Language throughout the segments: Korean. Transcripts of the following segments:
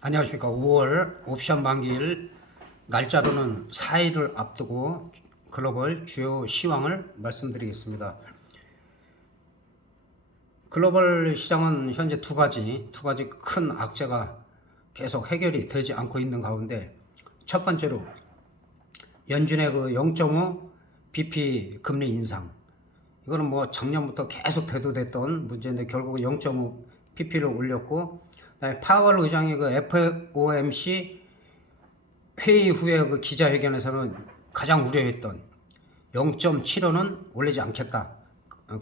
안녕하십니까. 5월 옵션 만기일 날짜로는 4일을 앞두고 글로벌 주요 시황을 말씀드리겠습니다. 글로벌 시장은 현재 두 가지 큰 악재가 계속 해결이 되지 않고 있는 가운데, 첫 번째로 연준의 그 0.5 bp 금리 인상. 이거는 뭐 작년부터 계속 대두됐던 문제인데 결국 0.5 bp를 올렸고, 그다음에 파월 의장이 그 FOMC 회의 후에 그 기자회견에서는 가장 우려했던 0.75는 올리지 않겠다,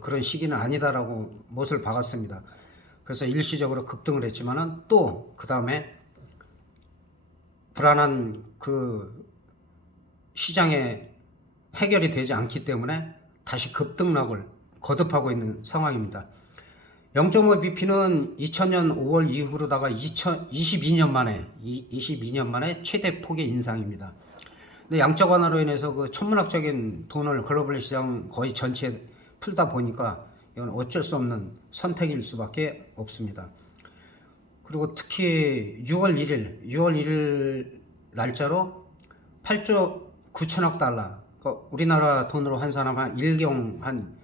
그런 시기는 아니다라고 못을 박았습니다. 그래서 일시적으로 급등을 했지만은 또 그 다음에 불안한 그 시장에 해결이 되지 않기 때문에 다시 급등락을 거듭하고 있는 상황입니다. 0.5bp는 2000년 5월 이후로다가 22년 만에 최대 폭의 인상입니다. 근데 양적 완화로 인해서 그 천문학적인 돈을 글로벌 시장 거의 전체에 풀다 보니까 이건 어쩔 수 없는 선택일 수밖에 없습니다. 그리고 특히 6월 1일 날짜로 8조 9천억 달러, 그러니까 우리나라 돈으로 환산하면 1경 한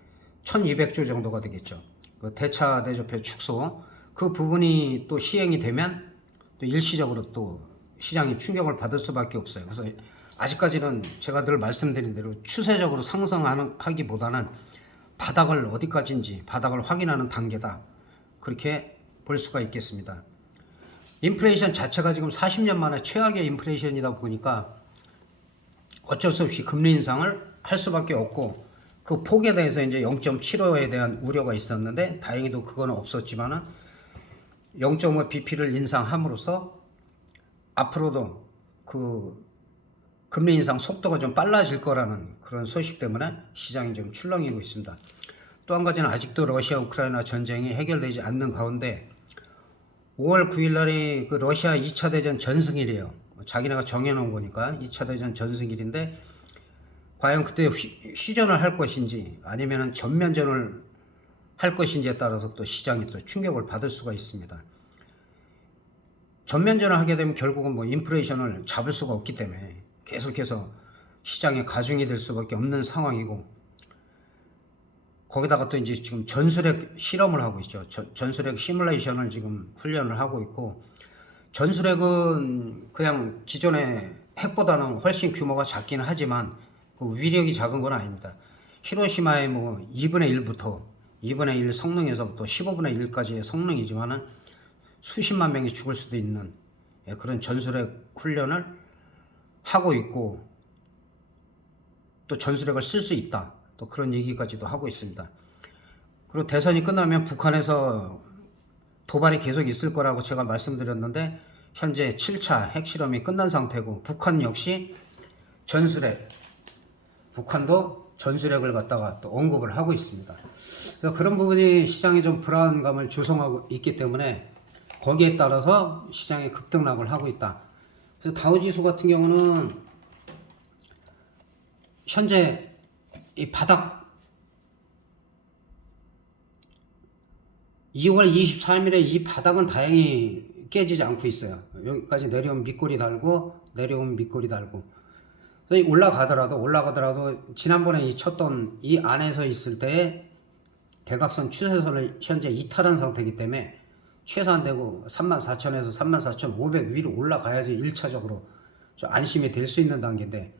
1200조 정도가 되겠죠. 그 대차 대조표 축소, 그 부분이 또 시행이 되면 또 일시적으로 또 시장이 충격을 받을 수밖에 없어요. 그래서 아직까지는 제가 늘 말씀드린 대로 추세적으로 상승하기보다는 바닥을 어디까지인지 바닥을 확인하는 단계다, 그렇게 볼 수가 있겠습니다. 인플레이션 자체가 지금 40년 만에 최악의 인플레이션이다 보니까 어쩔 수 없이 금리 인상을 할 수밖에 없고, 그 폭에 대해서 이제 0.75에 대한 우려가 있었는데 다행히도 그거는 없었지만은 0.5 bp를 인상함으로써 앞으로도 그 금리 인상 속도가 좀 빨라질 거라는 그런 소식 때문에 시장이 좀 출렁이고 있습니다. 또 한 가지는 아직도 러시아 우크라이나 전쟁이 해결되지 않는 가운데 5월 9일 날이 그 러시아 2차 대전 전승일이에요. 자기네가 정해놓은 거니까 2차 대전 전승일인데 과연 그때 휴전을 할 것인지 아니면 전면전을 할 것인지에 따라서 또 시장이 또 충격을 받을 수가 있습니다. 전면전을 하게 되면 결국은 뭐 인플레이션을 잡을 수가 없기 때문에 계속해서 시장에 가중이 될 수밖에 없는 상황이고, 거기다가 또 이제 지금 전술핵 실험을 하고 있죠. 전술핵 시뮬레이션을 지금 훈련을 하고 있고, 전술핵은 그냥 기존의 핵보다는 훨씬 규모가 작긴 하지만 그 위력이 작은 건 아닙니다. 히로시마의 뭐 2분의 1부터 2분의 1 성능에서부터 15분의 1까지의 성능이지만은 수십만 명이 죽을 수도 있는 그런 전술핵 훈련을 하고 있고, 또 전술핵을 쓸 수 있다, 또 그런 얘기까지도 하고 있습니다. 그리고 대선이 끝나면 북한에서 도발이 계속 있을 거라고 제가 말씀드렸는데 현재 7차 핵실험이 끝난 상태고, 북한 역시 전술핵, 북한도 전술핵을 갖다가 또 언급을 하고 있습니다. 그래서 그런 부분이 시장에 좀 불안감을 조성하고 있기 때문에 거기에 따라서 시장이 급등락을 하고 있다. 그래서 다우지수 같은 경우는 현재 이 바닥 2월 23일에 이 바닥은 다행히 깨지지 않고 있어요. 여기까지 내려온 밑골이 달고 올라가더라도 지난번에 이 쳤던 이 안에서 있을 때 대각선 추세선을 현재 이탈한 상태이기 때문에 최소한 되고 34,000에서 34,500 위로 올라가야지 1차적으로 좀 안심이 될 수 있는 단계인데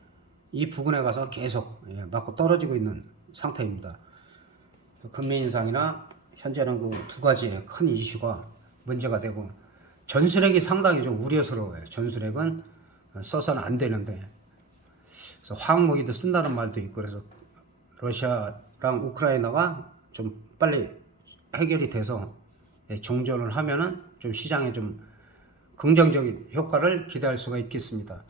이 부분에 가서 계속 맞고 떨어지고 있는 상태입니다. 금리 인상이나 현재는 그 두 가지의 큰 이슈가 문제가 되고, 전술핵이 상당히 좀 우려스러워요. 전술핵은 써서는 안 되는데, 그래서 화학무기도 쓴다는 말도 있고, 그래서 러시아랑 우크라이나가 좀 빨리 해결이 돼서 종전을 하면은 좀 시장에 좀 긍정적인 효과를 기대할 수가 있겠습니다.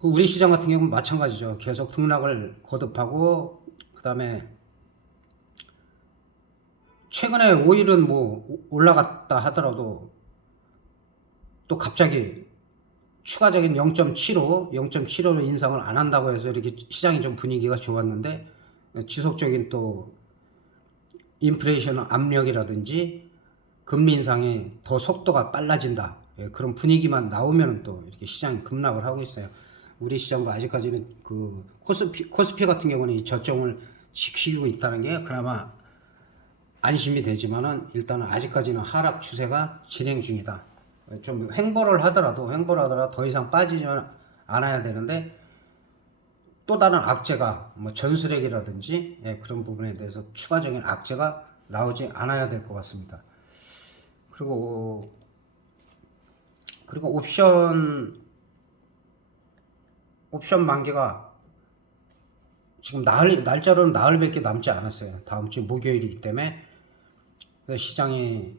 우리 시장 같은 경우는 마찬가지죠. 계속 등락을 거듭하고, 그 다음에 최근에 5일은 뭐 올라갔다 하더라도 또 갑자기 추가적인 0.75로 인상을 안 한다고 해서 이렇게 시장이 좀 분위기가 좋았는데, 지속적인 또 인플레이션 압력이라든지 금리 인상이 더 속도가 빨라진다. 예, 그런 분위기만 나오면 또 이렇게 시장이 급락을 하고 있어요. 우리 시장도 아직까지는 그 코스피 같은 경우는 이 저점을 지키고 있다는 게 그나마 안심이 되지만은 일단은 아직까지는 하락 추세가 진행 중이다. 좀 횡보를 하더라도 더 이상 빠지지 않아야 되는데 또 다른 악재가 뭐 전술핵이라든지 예, 그런 부분에 대해서 추가적인 악재가 나오지 않아야 될 것 같습니다. 그리고 옵션 만기가 지금 날짜로는 나흘밖에 남지 않았어요. 다음 주 목요일이기 때문에 시장이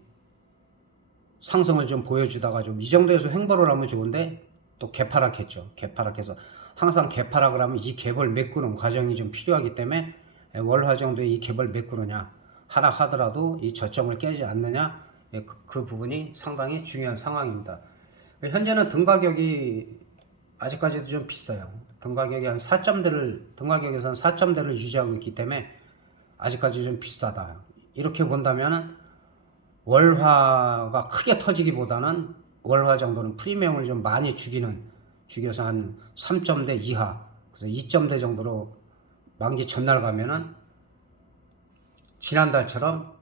상승을 좀 보여주다가 좀 이 정도에서 횡보를 하면 좋은데 또 개파락했죠. 개파락해서 항상 개파락을 하면 이 갭을 메꾸는 과정이 좀 필요하기 때문에 월화 정도에 이 갭을 메꾸느냐 하락하더라도 이 저점을 깨지 않느냐 그 부분이 상당히 중요한 상황입니다. 현재는 등 가격이 아직까지도 좀 비싸요. 등 가격이 한 4점대를 등 가격에서는 4점대를 유지하고 있기 때문에 아직까지 좀 비싸다. 이렇게 본다면은 월화가 크게 터지기보다는 월화 정도는 프리미엄을 좀 많이 죽여서 한 3점대 이하, 그래서 2점대 정도로 만기 전날 가면은 지난달처럼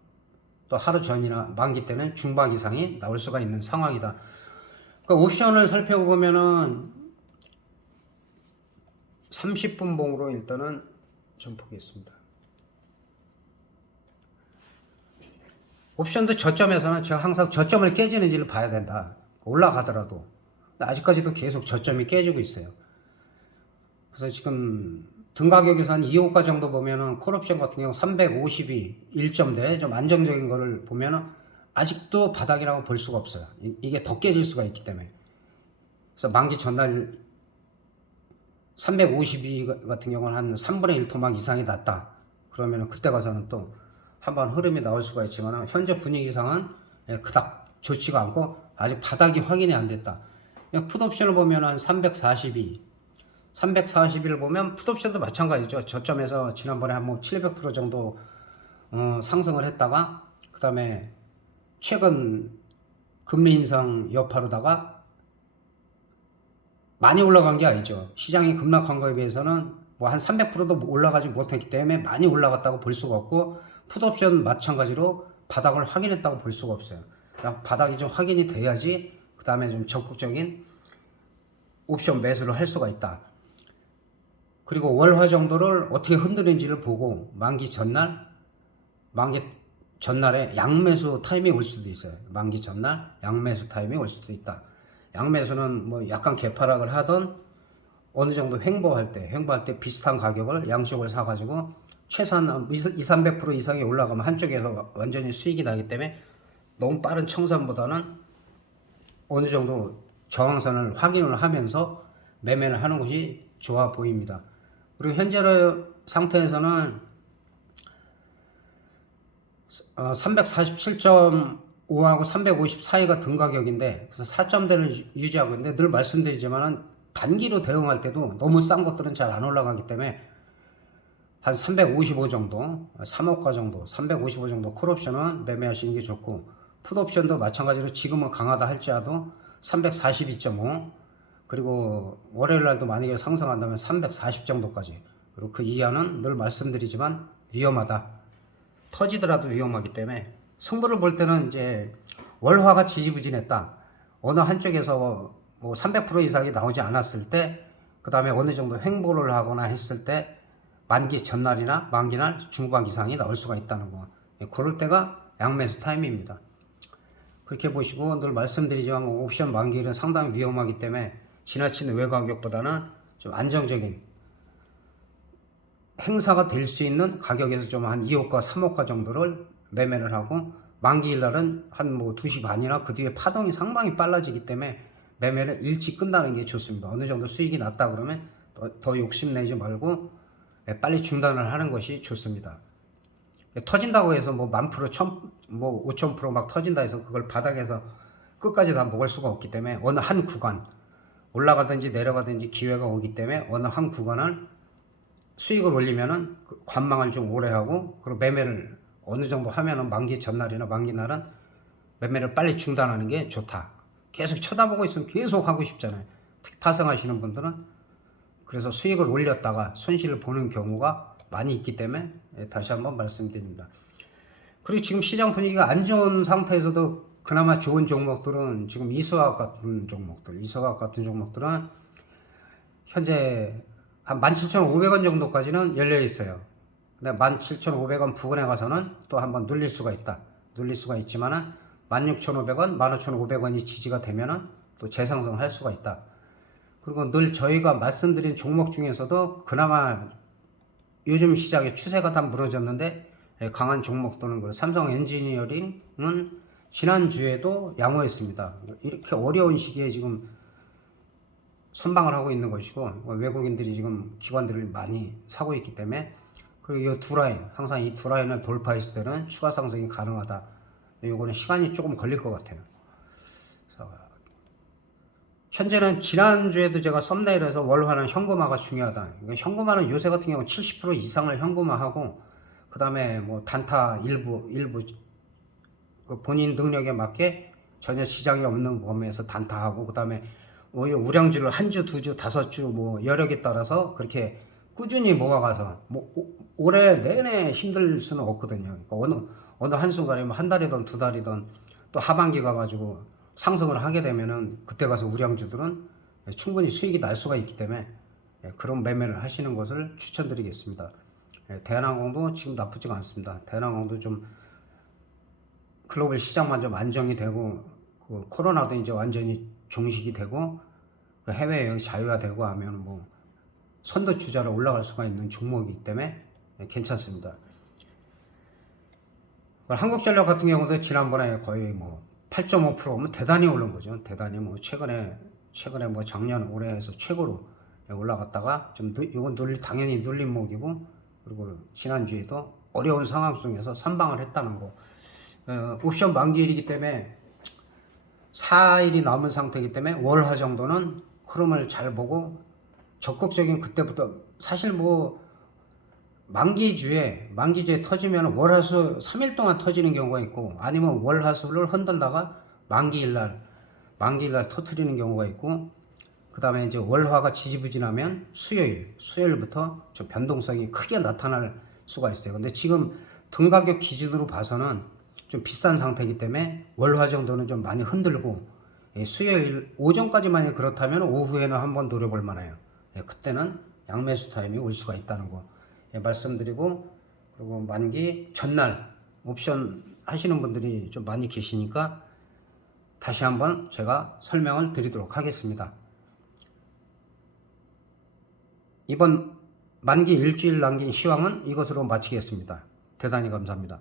또 하루 전이나 만기 때는 중박 이상이 나올 수가 있는 상황이다. 그러니까 옵션을 살펴보면은 30분 봉으로 일단은 좀 보겠습니다. 옵션도 저점에서는 제가 항상 저점을 깨지는지를 봐야 된다. 올라가더라도 아직까지도 계속 저점이 깨지고 있어요. 그래서 지금 등 가격에서 한 2호가 정도 보면은 콜옵션 같은 경우 352 1점대 좀 안정적인 거를 보면은 아직도 바닥이라고 볼 수가 없어요. 이게 더 깨질 수가 있기 때문에. 그래서 만기 전날 352 같은 경우는 한 3분의 1 토막 이상이 났다. 그러면은 그때 가서는 또 한번 흐름이 나올 수가 있지만 현재 분위기상은 그닥 좋지가 않고 아직 바닥이 확인이 안 됐다. 풋옵션을 보면 한 341을 보면 풋옵션도 마찬가지죠. 저점에서 지난번에 한 뭐 700% 정도 상승을 했다가 그 다음에 최근 금리 인상 여파로다가 많이 올라간 게 아니죠. 시장이 급락한 거에 비해서는 뭐 한 300%도 올라가지 못했기 때문에 많이 올라갔다고 볼 수가 없고 풋옵션 마찬가지로 바닥을 확인했다고 볼 수가 없어요. 바닥이 좀 확인이 돼야지 그 다음에 좀 적극적인 옵션 매수를 할 수가 있다. 그리고 월화 정도를 어떻게 흔드는지를 보고 만기 전날에 양매수 타임이 올 수도 있어요. 만기 전날 양매수 타임이 올 수도 있다. 양매수는 뭐 약간 개파락을 하던 어느 정도 횡보할 때 비슷한 가격을 양쪽을 사가지고 최소한 200~300% 이상이 올라가면 한쪽에서 완전히 수익이 나기 때문에 너무 빠른 청산보다는 어느 정도 저항선을 확인을 하면서 매매를 하는 것이 좋아 보입니다. 그리고 현재 상태에서는 347.5하고 350 사이가 등 가격인데 그래서 4점대를 유지하고 있는데 늘 말씀드리지만은 단기로 대응할 때도 너무 싼 것들은 잘 안 올라가기 때문에 한 355 정도, 3호가 정도, 355 정도 콜옵션은 매매하시는 게 좋고 풋옵션도 마찬가지로 지금은 강하다 할지라도 342.5 그리고 월요일날도 만약에 상승한다면 340 정도까지 그리고 그 이하는 늘 말씀드리지만 위험하다. 터지더라도 위험하기 때문에 승부를 볼 때는 이제 월화가 지지부진했다. 어느 한쪽에서 뭐 300% 이상이 나오지 않았을 때, 그 다음에 어느 정도 횡보를 하거나 했을 때 만기 전날이나 만기날 중반 이상이 나올 수가 있다는 거. 그럴 때가 양매수 타임입니다. 그렇게 보시고 늘 말씀드리지만 옵션 만기일은 상당히 위험하기 때문에 지나치는 외가격보다는 좀 안정적인 행사가 될 수 있는 가격에서 좀 한 2호가 3호가 정도를 매매를 하고 만기일 날은 한 뭐 2시 반이나 그 뒤에 파동이 상당히 빨라지기 때문에 매매를 일찍 끝나는 게 좋습니다. 어느 정도 수익이 났다 그러면 더 욕심내지 말고 빨리 중단을 하는 것이 좋습니다. 터진다고 해서 뭐 1000%, 5000% 막 터진다 해서 그걸 바닥에서 끝까지 다 먹을 수가 없기 때문에 어느 한 구간 올라가든지 내려가든지 기회가 오기 때문에 어느 한 구간을 수익을 올리면은 관망을 좀 오래 하고 그리고 매매를 어느 정도 하면은 만기 전날이나 만기 날은 매매를 빨리 중단하는 게 좋다. 계속 쳐다보고 있으면 계속 하고 싶잖아요. 특히 파생하시는 분들은. 그래서 수익을 올렸다가 손실을 보는 경우가 많이 있기 때문에 다시 한번 말씀드립니다. 그리고 지금 시장 분위기가 안 좋은 상태에서도 그나마 좋은 종목들은 지금 이수화학 같은 종목들은 현재 한 17,500원 정도까지는 열려 있어요. 근데 17,500원 부근에 가서는 또 한번 눌릴 수가 있다. 눌릴 수가 있지만은 16,500원, 15,500원이 지지가 되면은 또 재상승할 수가 있다. 그리고 늘 저희가 말씀드린 종목 중에서도 그나마 요즘 시장의 추세가 다 무너졌는데 강한 종목들은 삼성 엔지니어링은 지난주에도 양호했습니다. 이렇게 어려운 시기에 지금 선방을 하고 있는 것이고 외국인들이 지금 기관들을 많이 사고 있기 때문에 그리고 이 두 라인 항상 이 두 라인을 돌파했을 때는 추가 상승이 가능하다. 요거는 시간이 조금 걸릴 것 같아요. 현재는 지난주에도 제가 썸네일에서 월화는 현금화가 중요하다. 그러니까 현금화는 요새 같은 경우 70% 이상을 현금화하고 그 다음에 뭐 단타 일부 그 본인 능력에 맞게 전혀 지장이 없는 범위에서 단타하고 그 다음에 우량주를 한 주, 두 주, 다섯 주 뭐 여력에 따라서 그렇게 꾸준히 모아가서 뭐 올해 내내 힘들 수는 없거든요. 그러니까 어느 한순간에 한 달이든 두 달이든 또 하반기 가가지고 상승을 하게 되면은 그때 가서 우량주들은 충분히 수익이 날 수가 있기 때문에 그런 매매를 하시는 것을 추천드리겠습니다. 대한항공도 지금 나쁘지가 않습니다. 대한항공도 좀 글로벌 시장만 좀 안정이 되고 그 코로나도 이제 완전히 종식이 되고 그 해외여행 자유화 되고 하면 뭐 선두주자로 올라갈 수가 있는 종목이기 때문에 괜찮습니다. 한국전력 같은 경우도 지난번에 거의 뭐 8.5%면 대단히 오른 거죠. 대단히 뭐 최근에 뭐 작년 올해에서 최고로 올라갔다가 좀 이건 당연히 눌림목이고 그리고 지난주에도 어려운 상황 속에서 선방을 했다는 거. 옵션 만기일이기 때문에 4일이 남은 상태이기 때문에 월화 정도는 흐름을 잘 보고 적극적인 그때부터 사실 뭐 만기주에 터지면 월화수 3일 동안 터지는 경우가 있고 아니면 월화수를 흔들다가 만기일날 터트리는 경우가 있고 그 다음에 이제 월화가 지지부진하면 수요일부터 좀 변동성이 크게 나타날 수가 있어요. 근데 지금 등가격 기준으로 봐서는 좀 비싼 상태이기 때문에 월화 정도는 좀 많이 흔들고 수요일 오전까지만이 그렇다면 오후에는 한번 노려볼 만해요. 그때는 양매수 타임이 올 수가 있다는 거 말씀드리고 그리고 만기 전날 옵션 하시는 분들이 좀 많이 계시니까 다시 한번 제가 설명을 드리도록 하겠습니다. 이번 만기 일주일 남긴 시황은 이것으로 마치겠습니다. 대단히 감사합니다.